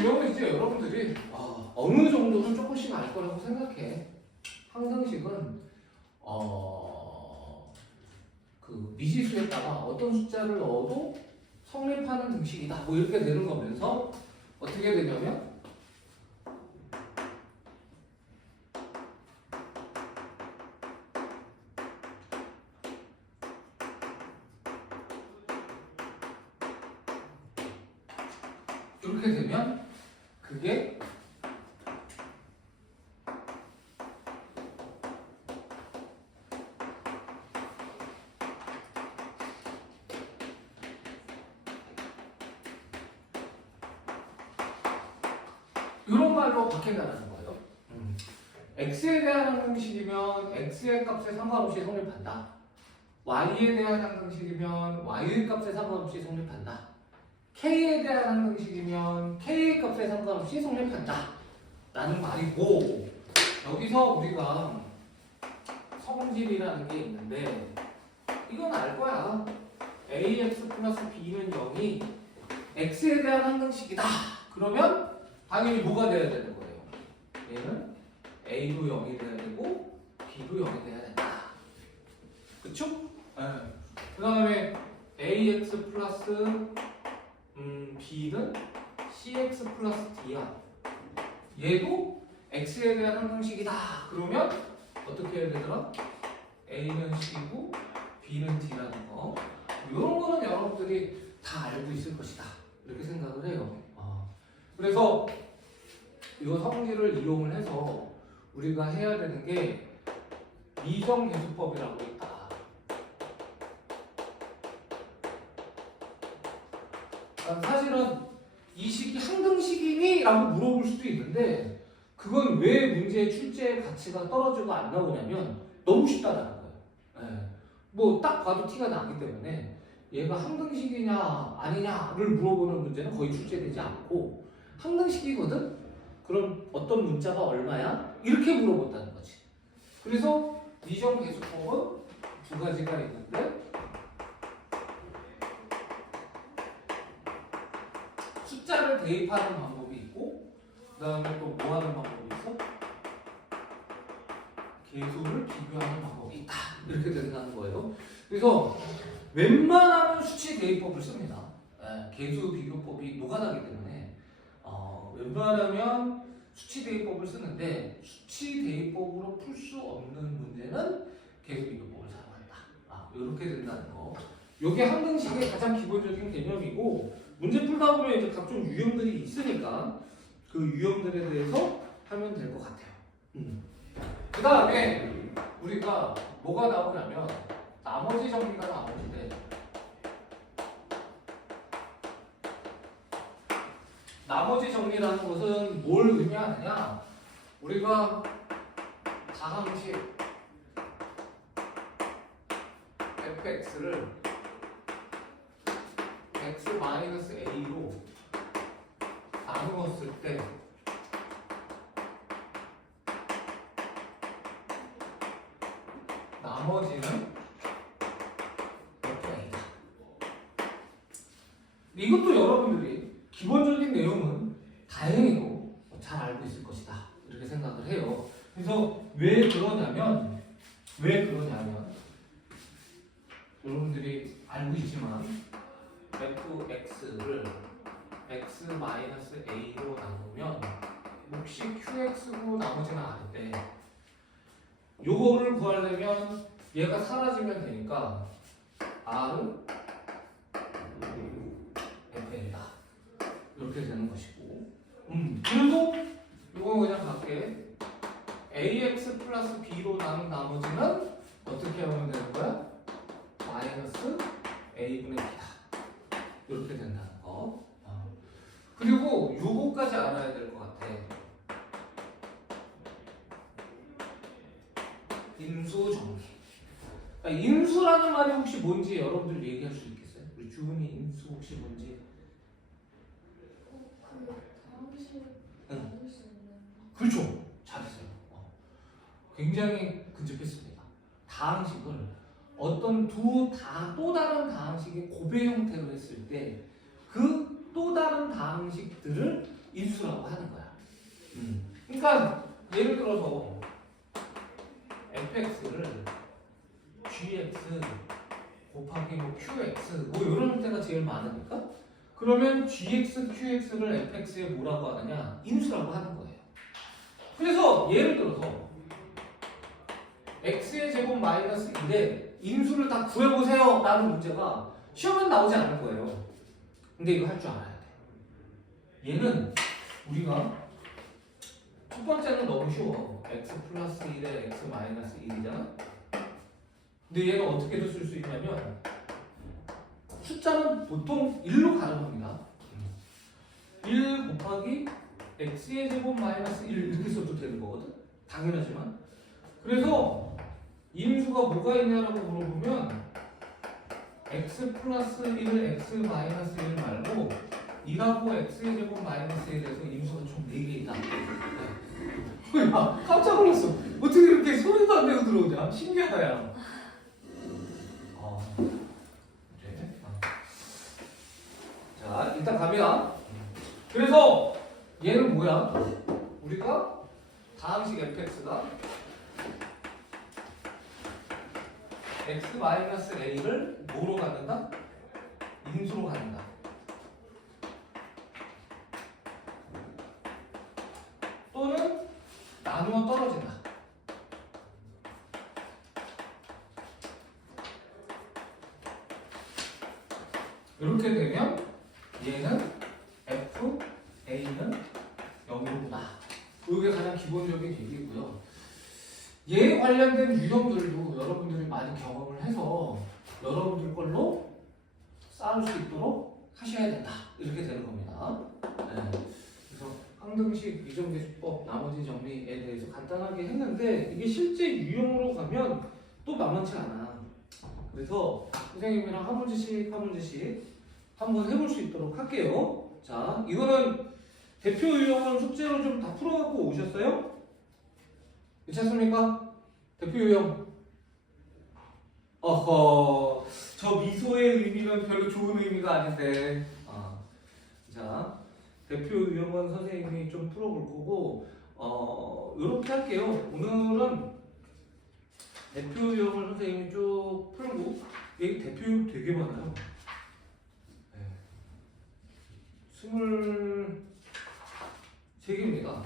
유형은 이제 여러분들이 어느 정도는 조금씩 알 거라고 생각해. 항등식은 그 미지수에다가 어떤 숫자를 넣어도 성립하는 등식이다. 뭐 이렇게 되는 거면서 어떻게 되냐면 이렇게 되면 그게 이런 말로 바뀐다는 거예요. x에 대한 항등식이면 x의 값에 상관없이 성립한다. y에 대한 항등식이면 y의 값에 상관없이 성립한다. k에 대한 항등식이면 k의 값에 상관없이 성립한다. 라는 말이고, 여기서 우리가 성질이라는 게 있는데 이건 알 거야. ax 플러스 b는 0이 x에 대한 항등식이다. 그러면 당연히 뭐가 돼야 되는 거예요? 얘는 a도 0이 돼야 되고 b도 0이 돼야 된다. 그쵸? 네. 그 다음에 ax 플러스 b는 cx 플러스 d야. 얘도 x에 대한 항등식이다. 그러면 어떻게 해야 되더라? a는 c고 b는 d라는 거. 이런 거는 여러분들이 다 알고 있을 것이다. 이렇게 생각을 해요. 그래서 이 성질을 이용을 해서 우리가 해야 되는 게 미정계수법이라고 있다. 사실은 이 식이 항등식이니? 라고 물어볼 수도 있는데 그건 왜 문제의 출제의 가치가 떨어지고 안 나오냐면 너무 쉽다라는 거예요. 네. 뭐 딱 봐도 티가 나기 때문에 얘가 항등식이냐 아니냐를 물어보는 문제는 거의 출제되지 않고 항등식이거든? 그럼 어떤 문자가 얼마야? 이렇게 물어본다는 거지. 그래서 미정계수법은 두 가지가 있는데 숫자를 대입하는 방법이 있고 그 다음에 또 뭐 하는 방법이 있어? 계수를 비교하는 방법이 있다. 이렇게 된다는 거예요. 그래서 웬만하면 수치 대입법을 씁니다. 계수 비교법이 노가다기 때문에 웬만하면 수치 대입법을 쓰는데 수치 대입법으로 풀 수 없는 문제는 계수 비교법을 사용한다. 이렇게 된다는 거. 이게 항등식의 가장 기본적인 개념이고 문제 풀다 보면 이제 각종 유형들이 있으니까 그 유형들에 대해서 하면 될 것 같아요. 그 다음에 우리가 뭐가 나오냐면 나머지 정리가 나오는데 나머지 정리라는 것은 뭘 의미하느냐? 우리가 다항식 fx를 x-a로 나누었을 때 나머지는 fA다. 이것도 여러분들이 기본적인 내용은 다행히도 잘 알고 있을 것이다. 이렇게 생각을 해요. 그래서 왜 그러냐면 여러분들이 알고 있지만 fx를 x-a로 나누면 몫이 qx고 나머지는 r인데 요거를 구하려면 얘가 사라지면 되니까 r은 fn이다. 이렇게 되는 것이고 그리고 요거 그냥 갈게. ax 플러스 b로 나눈 나머지는 어떻게 하면 되는 거야? 마이너스 a분의 b다. 이렇게 된다는 거. 그리고 요거까지 알아야 될 것 같아. 인수 정리. 그러니까 인수라는 말이 혹시 뭔지 여러분들 얘기할 수 있겠어요? 우리 주은이 인수 혹시 뭔지? 그렇죠. 잘했어요. 굉장히 근접했습니다. 다항식을 어떤 또 다른 다항식의 고배 형태로 했을 때 그 또 다른 다항식들을 인수라고 하는 거야. 그러니까 예를 들어서 fx를 gx 곱하기 뭐 qx 뭐 이런 형태가 제일 많으니까 그러면 gx, qx를 fx에 뭐라고 하느냐? 인수라고 하는 거예요. 그래서 예를 들어서 x의 제곱 마이너스 1에 인수를 다 구해보세요 라는 문제가 시험은 나오지 않을 거예요. 근데 이거 할 줄 알아야 돼. 얘는 우리가 첫 번째는 너무 쉬워. x 플러스 1에 x 마이너스 1이잖아. 근데 얘가 어떻게도 쓸 수 있냐면 숫자는 보통 1로 가능합니다. 1 곱하기 x의 제곱 마이너스 1 이렇게 써도 되는 거거든. 당연하지만. 그래서 인수가 뭐가 있냐라고 물어보면 x 플러스 1을 x 마이너스 1 말고 2하고 x의 제곱 마이너스 1에서 인수가 총 4개 있다. 야, 깜짝 놀랐어. 어떻게 이렇게 소리도 안 내고 들어오냐? 신기하다, 야. 그래. 자, 일단 갑니다. 그래서 얘는 뭐야? 우리가 다항식 fx가 x-a를 뭐로 갖는다? 인수로 갖는다. 또는 나누어 떨어진다. 이렇게 되면 얘는 f, a는 0이구나. 이게 가장 기본적인 얘기고요. 얘에 관련된 유형들도 여러분들이 많이 경험을 해서 여러분들 걸로 쌓을 수 있도록 하셔야 된다. 이렇게 되는 겁니다. 네. 그래서 항등식, 이정계수법, 나머지 정리에 대해서 간단하게 했는데 이게 실제 유형으로 가면 또 만만치 않아. 그래서 선생님이랑 한 문제씩 한번 해볼 수 있도록 할게요. 자, 이거는 대표 유형은 숙제로 좀 다 풀어갖고 오셨어요? 괜찮습니까? 대표 유형. 어허, 저 미소의 의미는 별로 좋은 의미가 아닌데. 자, 대표 유형은 선생님이 좀 풀어볼 거고, 이렇게 할게요. 오늘은 대표 유형을 선생님이 쭉 풀고, 여기 대표 유형 되게 많아요. 네. 23개입니다.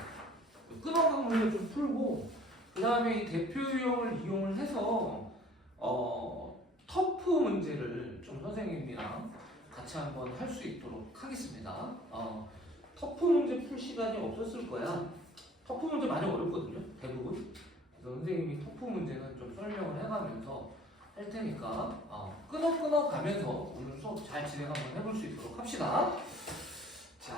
끊어간 문제 좀 풀고, 그 다음에 이 대표 유형을 이용을 해서 터프 문제를 좀 선생님이랑 같이 한번 할 수 있도록 하겠습니다. 터프 문제 풀 시간이 없었을 거야. 터프 문제 많이 어렵거든요, 대부분. 그래서 선생님이 터프 문제는 좀 설명을 해가면서 할 테니까 끊어 가면서 오늘 수업 잘 진행 한번 해볼 수 있도록 합시다. 자,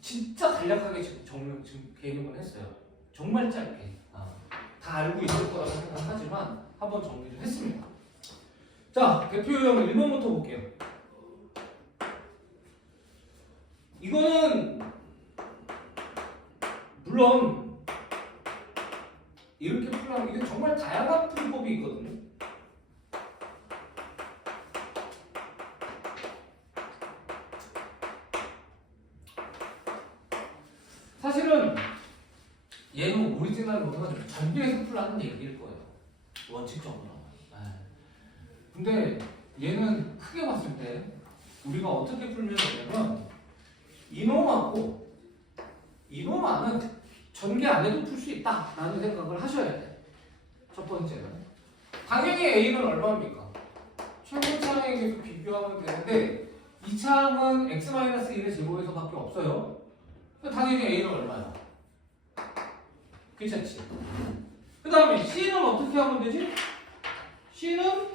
진짜 간략하게 지금 개념을 했어요. 정말 짧게. 다 알고 있을 거라고 생각하지만 한번 정리를 했습니다. 자, 대표 유형 1번부터 볼게요. 이거는 물론 이렇게 풀면 이게 정말 다양한 풀이법이 있거든요. 사실은 얘는 오리지널 모드가 전비에서 풀라는 얘기일 거예요. 원칙적으로. 근데 얘는 크게 봤을 때 우리가 어떻게 풀면 되냐면 이놈하고 이놈하는 전개 안 해도 풀 수 있다라는 생각을 하셔야 돼. 첫 번째는 당연히 A는 얼마입니까? 최고차항에 계속 비교하면 되는데 이 차항은 x-1의 제곱에서 밖에 없어요. 당연히 A는 얼마야? 괜찮지? 그 다음에 C는 어떻게 하면 되지? C는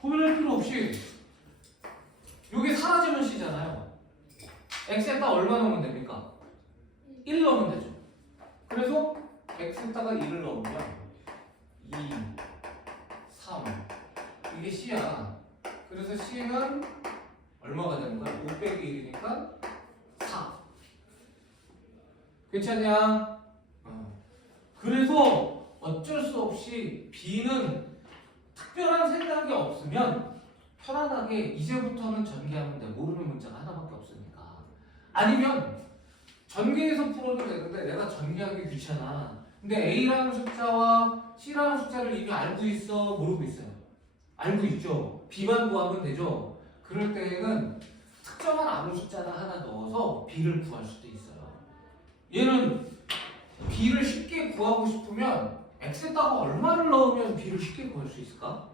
고민할 필요 없이 이게 사라지면 C잖아요. X에다 얼마 넣으면 됩니까? 1 넣으면 되죠. 그래서 X에다가 1을 넣으면 2, 3 이게 C야. 그래서 C는 얼마가 되는 거야? 5 빼기 1이니까 4. 괜찮냐? 그래서 어쩔 수 없이 B는 특별한 생각이 없으면 편안하게 이제부터는 전개하면 돼. 모르는 문제가 하나밖에 없으니까. 아니면 전개해서 풀어도 되는데 내가 전개하기 귀찮아. 근데 A라는 숫자와 C라는 숫자를 이미 알고 있어? 모르고 있어요? 알고 있죠? B만 구하면 되죠? 그럴 때에는 특정한 아무 숫자나 하나 넣어서 B를 구할 수도 있어요. 얘는 B를 쉽게 구하고 싶으면 X에다가 얼마를 넣으면 B를 쉽게 구할 수 있을까?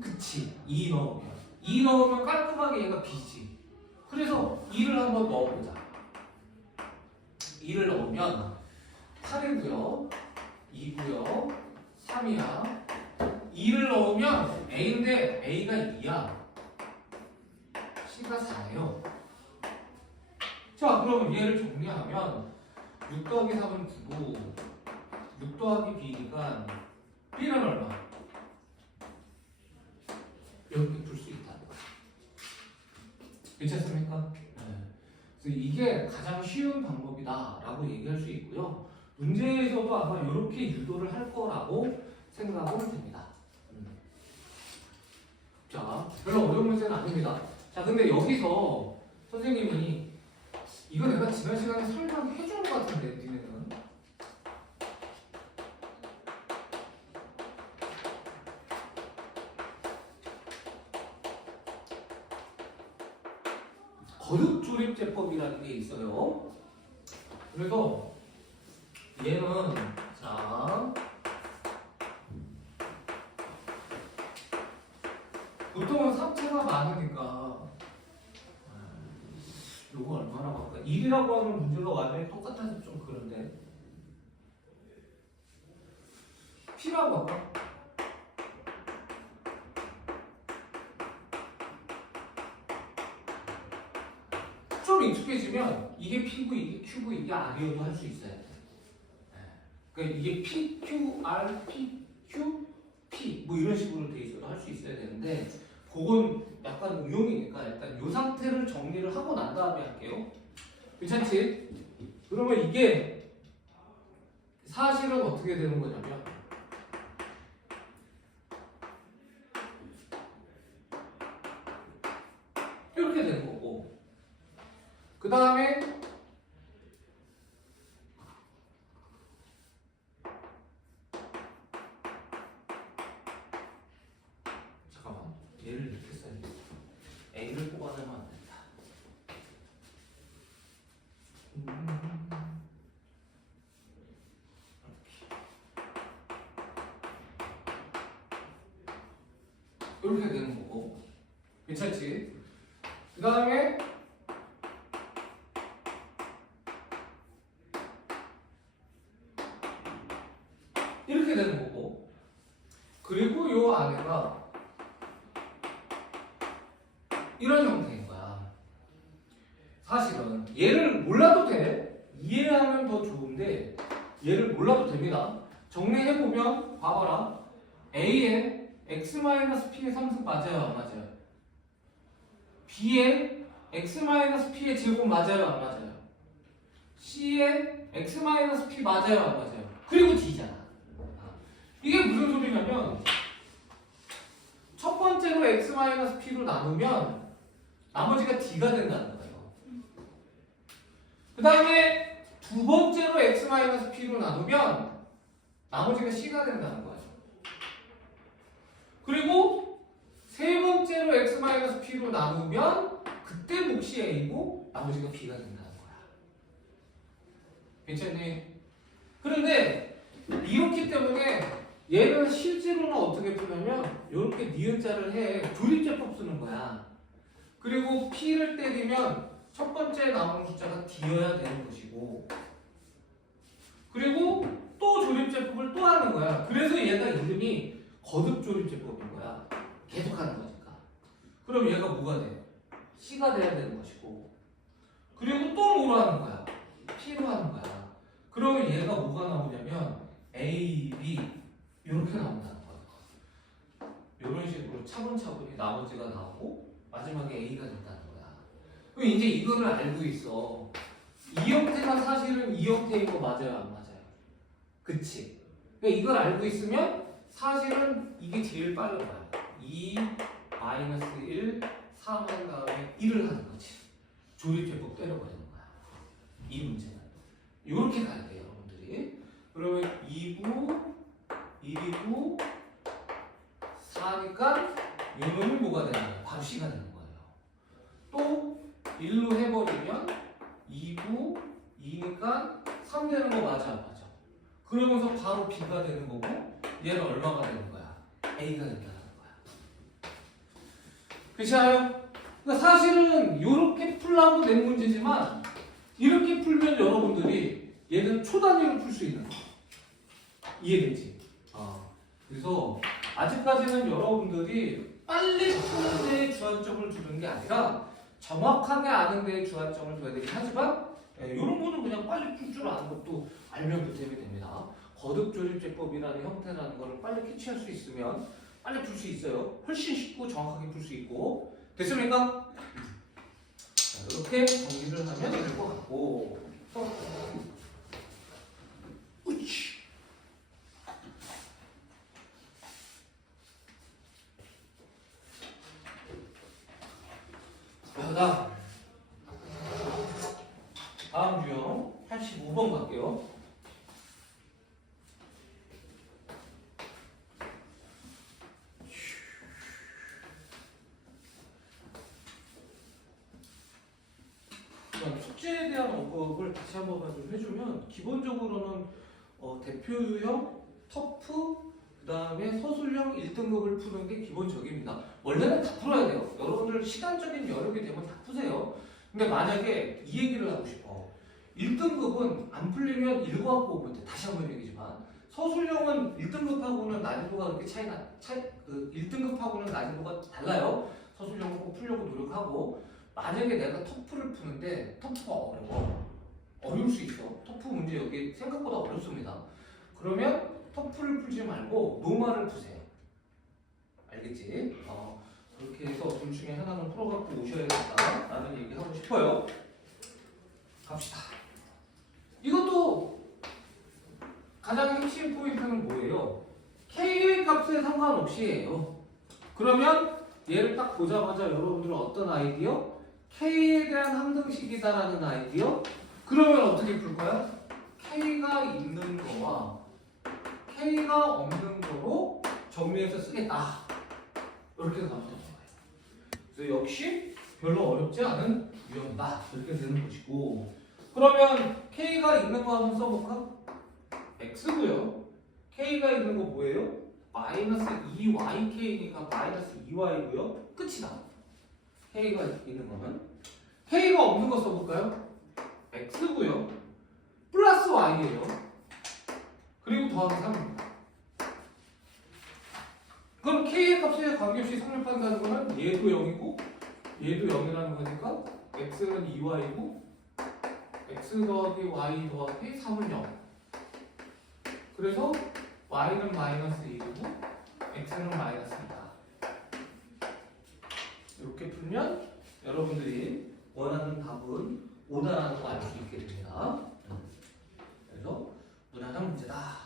그치, 2 넣으면. 2 넣으면 깔끔하게 얘가 B지. 그래서 2를 한번 넣어보자. 2를 넣으면 8이고요, 2고요, 3이야. 2를 넣으면 A인데 A가 2야. C가 4예요. 자, 그러면 얘를 정리하면 6 더하기 3은 9고 6 더하기 B니까 B는 얼마? 이렇게 풀 수 있다. 괜찮습니까? 네. 그래서 이게 가장 쉬운 방법이다라고 얘기할 수 있고요. 문제에서도 아마 이렇게 유도를 할 거라고 생각은 됩니다. 자, 별로 어려운 문제는 아닙니다. 자, 근데 여기서 선생님이 이거 내가 지난 시간에 설명해 준 것 같은데, 니네는? 거듭 조립제법이라는 게 있어요. 그래서 얘는 자, 보통은 3차가 많으니까 요거 얼마나 바꿔? 1이라고 하는 문제가 완전히 똑같아서 좀 그런데 P라고 할까? 좀 익숙해지면 이게 P고 이게 Q고 이게 R이어도 할 수 있어야 돼. 그러니까 이게 P, Q, R, P, Q, P 뭐 이런 식으로 돼 있어도 할 수 있어야 되는데 그건 약간 응용이니까 일단 이 상태를 정리를 하고 난 다음에 할게요. 괜찮지? 그러면 이게 사실은 어떻게 되는 거냐면 이렇게 되는 거고 그 다음에 잠깐만 얘를 이렇게 써야겠어. A를 뽑아내면 안 된다. 이렇게 되는 거고 괜찮지? 그 다음에 이렇게 되는 거고 그리고 요 안에가 이런 형태인 거야. 사실은 얘를 몰라도 돼. 이해하면 더 좋은데 얘를 몰라도 됩니다. 정리해보면 봐봐라. A의 x-p의 상승 맞아요 안 맞아요? B의 x-p의 제곱 맞아요 안 맞아요? C의 x-p 맞아요 안 맞아요? 그리고 D잖아. 이게 무슨 소리냐면 첫 번째로 x-p로 나누면 나머지가 D가 된다는 거예요. 그 다음에 두 번째로 x-p로 나누면 나머지가 C가 된다는 거예요. 그리고 세 번째로 x-p로 나누면 그때 몫이 A고 나머지가 B가 된다는 거야. 괜찮니? 그런데 이렇기 때문에 얘는 실제로는 어떻게 푸냐면 이렇게 니은자를 해 조립제법 쓰는 거야. 그리고 P를 때리면 첫 번째 나오는 숫자가 D여야 되는 것이고 그리고 또 조립제법을 또 하는 거야. 그래서 얘가 이름이 거듭조립제법인 거야. 계속 하는 거니까. 그럼 얘가 뭐가 돼? C가 돼야 되는 것이고 그리고 또 뭐로 하는 거야? P로 하는 거야. 그러면 얘가 뭐가 나오냐면 A, B 이렇게 나온다는 거야. 이런 식으로 차분차분히 나머지가 나오고 마지막에 A가 된다는 거야. 그럼 이제 이거를 알고 있어. 이 형태가 사실은 이 형태인 거 맞아요 안 맞아요? 그치? 그러니까 이걸 알고 있으면 사실은 이게 제일 빠른 거야. 2, 마이너스 1, 3 한 다음에 1을 하는 거지. 조립제법 때려버리는 거야. 이 문제는. 이렇게 가야 돼요, 여러분들이. 그러면 2구, 1이구, 4니까 요 놈이 뭐가 되는 거예요? 바로 C가 되는 거예요. 또 1로 해버리면 2구, 2니까 3 되는 거 맞아. 그러면서 바로 B가 되는 거고 얘는 얼마가 되는 거야? A가 된다는 거야. 그렇죠? 그러니까 사실은 이렇게 풀라고 낸 문제지만 이렇게 풀면 여러분들이 얘는 초단위로 풀 수 있는 거 이해되지? 그래서 아직까지는 여러분들이 빨리 푸는 데에 주안점을 두는 게 아니라 정확하게 아는 데에 주안점을 둬야 되긴 하지만 이런 거는 그냥 빨리 풀 줄 아는 것도 알면 득템이 됩니다. 거듭조립제법이라는 형태라는 거를 빨리 캐치할 수 있으면 빨리 풀 수 있어요. 훨씬 쉽고 정확하게 풀 수 있고. 됐습니까? 자, 이렇게 정리를 하면 될 것 같고. 우치. 다음 유형 85번 갈게요. 숙제에 대한 언급을 다시 한 번만 좀 해주면 기본적으로는 대표 유형, 터프, 그 다음에 서술형 1등급을 푸는 게 기본적입니다. 원래는 다 풀어야 돼요. 여러분들 시간적인 여력이 되면 다 푸세요. 근데 만약에 이 얘기를 하고 싶어. 1등급은 안 풀리면 읽어갖고 오면 돼. 다시 한 번 얘기지만 서술형은 1등급하고는 난이도가 그렇게 그 1등급하고는 난이도가 달라요. 서술형은 꼭 풀려고 노력하고 만약에 내가 터프를 푸는데 터프가 어려울 수 있어. 터프 문제 여기 생각보다 어렵습니다. 그러면 터프를 풀지 말고 노말을 푸세요. 알겠지? 그렇게 해서 둘 중에 하나는 풀어갖고 오셔야겠다라는 얘기하고 싶어요. 갑시다. 이것도 가장 핵심 포인트는 뭐예요? K의 값에 상관없이예요. 그러면 얘를 딱 보자마자 여러분들은 어떤 아이디어? K에 대한 함등식이다라는 아이디어? 그러면 어떻게 풀까요? K가 있는 거와 K가 없는 거로 정리해서 쓰겠다. 이렇게 가면 되는 거예요. 그래서 역시 별로 어렵지 않은 유형이다. 이렇게 되는 것이고. 그러면 K가 있는 거 한번 써볼까? X고요. K가 있는 거 뭐예요? 마이너스 2YK니까 마이너스 2Y고요. 끝이다. K가 있는 거는. K가 없는 거 써볼까요? X고요. 플러스 Y예요. 그리고 더하기 3입니다. 그럼 K의 값에 관계없이 성립한다는 거는 얘도 0이고 얘도 0이라는 거니까 X는 2Y고 X 더하기 Y 더하기 3은 0. 그래서 Y는 마이너스 1이고 X는 마이너스 2다. 이렇게 풀면 여러분들이 원하는 답은 5다라는 거 알 수 있게 됩니다. 그래서 무난한 문제다.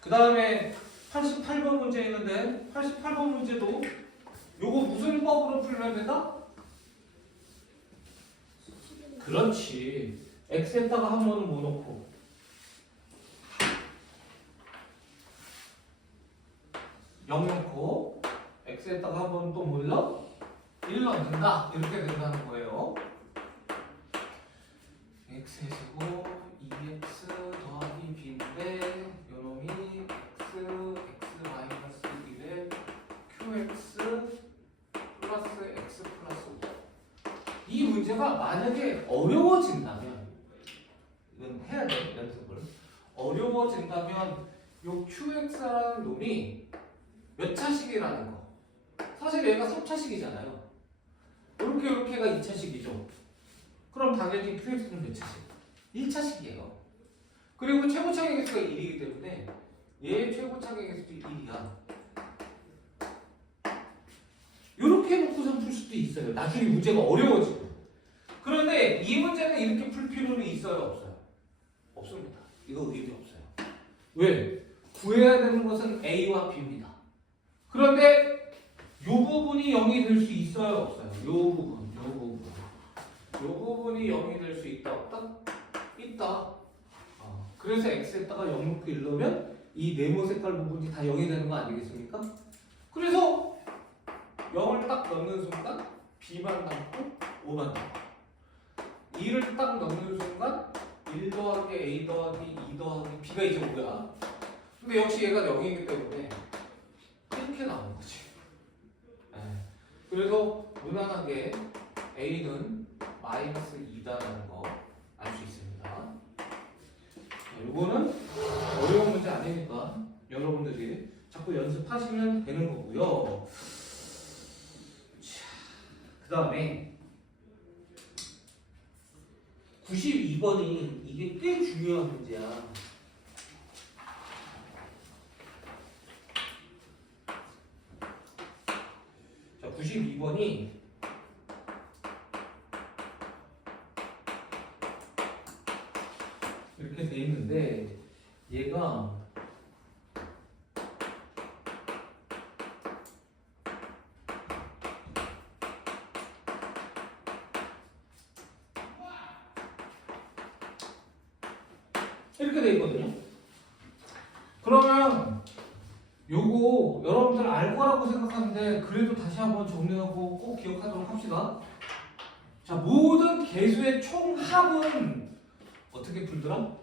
그 다음에 88번 문제 있는데 88번 문제도 요거 무슨 법으로 풀면 된다? 그렇지. X에다가 한 번은 뭐 넣고 0 넣고 X에다가 한 번 또 뭐 넣어? 1 넣는다. 이렇게 된다는 거예요. X에서고 2X 더하기 B인데 요놈이 X 마이너스 1에 QX 플러스 X 플러스 5. 이 문제가 만약에 어려워진다면 이건 해야 돼. 연습을. 어려워진다면 요 QX라는 놈이 몇 차식이라는 거. 사실 얘가 3차식이잖아요. 이렇게가 2차식이죠. 그럼 당연히 QX는 몇 차식? 1차식이에요. 그리고 최고차의 개수가 1이기 때문에 얘의 최고차의 개수도 1이야. 이렇게 놓고선 풀 수도 있어요. 나중에 문제가 어려워지고. 그런데 이 문제는 이렇게 풀 필요는 있어요? 없어요? 없습니다. 이거 의미 없어요. 왜? 구해야 되는 것은 A와 B입니다. 그런데 이 부분이 0이 될 수 있어요? 없어요? 이 부분. 부분이 0이 될 수 있다 없다? 있다. 그래서 x에다가 0 놓고 1 넣으면 이 네모 색깔 부분이 다 0이 되는 거 아니겠습니까? 그래서 0을 딱 넣는 순간 b만 남고 5만 남고 2를 딱 넣는 순간 1 더하기 a 더하기 2 더하기 b가 이제 5야. 근데 역시 얘가 0이기 때문에 이렇게 나오는 거지. 그래서 무난하게 a는 마이너스 2다라는 거 알 수 있습니다. 이거는 어려운 문제 아니니까 여러분들이 자꾸 연습하시면 되는 거고요. 그 다음에 92번이 이게 꽤 중요한 문제야. 자, 92번이 이렇게 돼 있는데 얘가 이렇게 돼 있거든요. 그러면 요거 여러분들 알 거라고 생각하는데 그래도 다시 한번 정리하고 꼭 기억하도록 합시다. 자, 모든 개수의 총합은 어떻게 풀더라?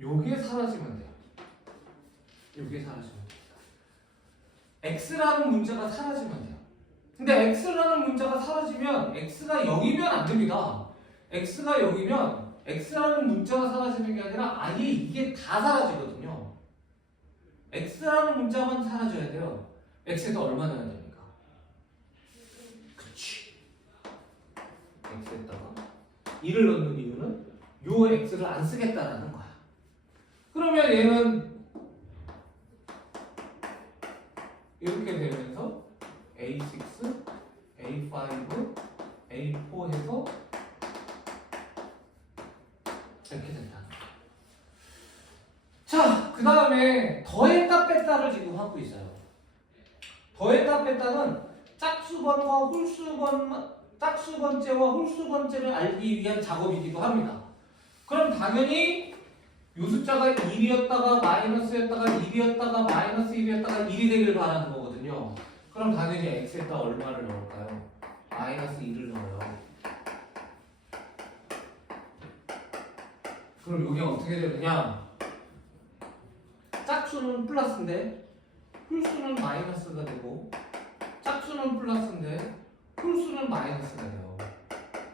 요게 사라지면 돼요. 요게 사라지면 돼요. x라는 문자가 사라지면 돼요. 근데 x라는 문자가 사라지면 x가 0이면 안 됩니다. x가 0이면 x라는 문자가 사라지는 게 아니라 아예 이게 다 사라지거든요. x라는 문자만 사라져야 돼요. x에다 얼마 넣어야 됩니까? 그치. x에다가 2를 넣는 이유는 요 x를 안 쓰겠다라는 거야. 그러면 얘는 이렇게 되면서 A6, A5, A4 해서 이렇게 된다. 자, 그 다음에 더했다 뺐다를 지금 하고 있어요. 더했다 뺐다는 짝수번과 짝수번째와 홀수번째를 알기 위한 작업이기도 합니다. 그럼 당연히 요 숫자가 1이었다가 마이너스였다가 1이었다가 마이너스 1이었다가 1이 되길 바라는 거거든요. 그럼 당연히 x에다 얼마를 넣을까요? 마이너스 2를 넣어요. 그럼 여기 어떻게 되느냐? 짝수는 플러스인데 홀수는 마이너스가 되고 짝수는 플러스인데 홀수는 마이너스가 돼요.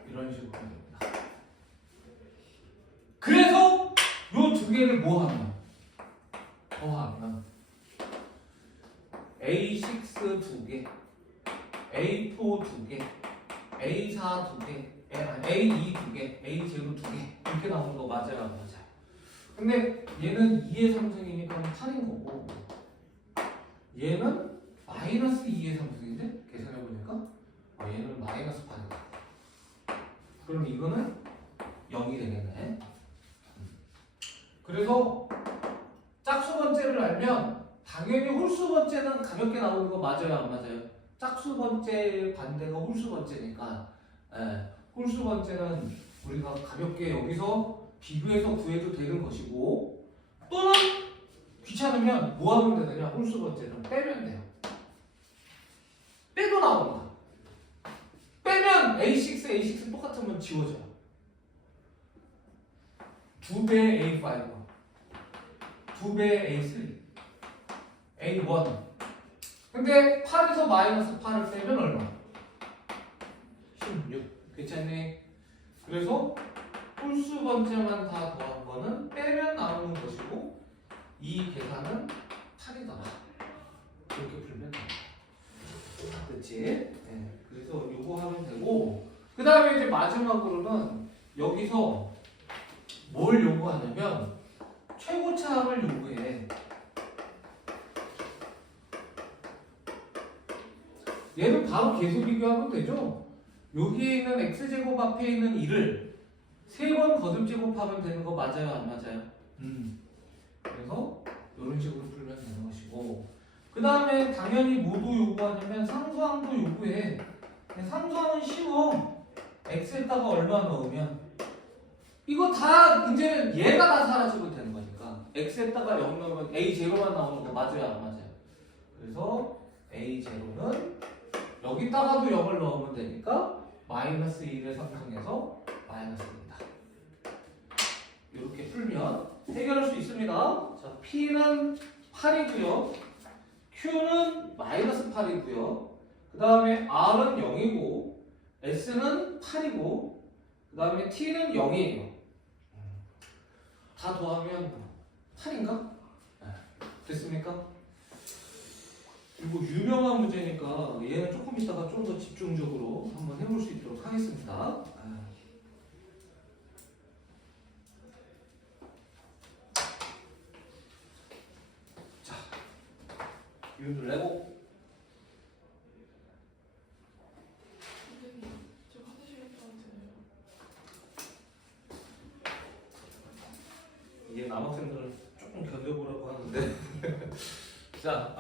이런 식으로 됩니다. 그래서 요 두 개를 뭐 하면? 더하면 A6 두 개, A4 두 개, A4 두 개, A2 두 개, A0 두 개 이렇게 나오는 거 맞아요, 안 맞아요? 근데 얘는 2의 3승이니까 8인 거고 얘는 마이너스 2의 3승인데 계산해보니까 얘는 마이너스 8이다. 그럼 이거는 0이 되겠네. 그래서 짝수번째를 알면 당연히 홀수번째는 가볍게 나오는 거 맞아요, 안 맞아요? 짝수번째 반대가 홀수번째니까 홀수번째는 우리가 가볍게 여기서 비교해서 구해도 되는 것이고 또는 귀찮으면 뭐 하면 되느냐? 홀수번째는 빼면 돼요. 빼도 나옵니다. 빼면 A6 똑같으면 지워져요. 2배 A5 2배 A3 A1 근데 8에서 마이너스 8을 빼면 얼마? 16 괜찮네. 그래서 홀수번째만 다 더한 거는 빼면 나오는 것이고 이 계산은 8이더라. 이렇게 풀면 돼. 그렇지? 네. 그래서 요거 하면 되고 그 다음에 이제 마지막으로는 여기서 뭘 요구하냐면 최고차함을 요구해. 얘는 바로 계수 비교하면 되죠. 여기에 있는 x제곱 앞에 있는 2를 3번 거듭 제곱하면 되는 거 맞아요, 안 맞아요? 그래서 이런 식으로 풀면 되는 것이고 그 다음에 당연히 뭐도 요구하냐면 상수항도 요구해. 근데 상수항은 쉬워. x에다가 얼마 넣으면 이거 다 이제 얘가 다 사라지고 되는 거니까 x에다가 0 넣으면 a 제로만 나오는 거 맞아요, 안 맞아요? 그래서 a 제로는 여기다가도 0을 넣으면 되니까 마이너스 1에 상승해서 마이너스 1이다. 이렇게 풀면 해결할 수 있습니다. 자, p는 8이고요. q는 마이너스 8이고요. 그 다음에 r은 0이고 s는 8이고 그 다음에 t는 0이에요. 다 더하면 8인가? 됐습니까? 이거 유명한 문제니까 얘는 조금 이따가 좀 더 집중적으로 한번 해볼 수 있도록 하겠습니다. 자, 윤을 내고 저 화장실 갔다 왔잖아요. 이게 남학생들은 조금 견뎌보라고 하는데 자,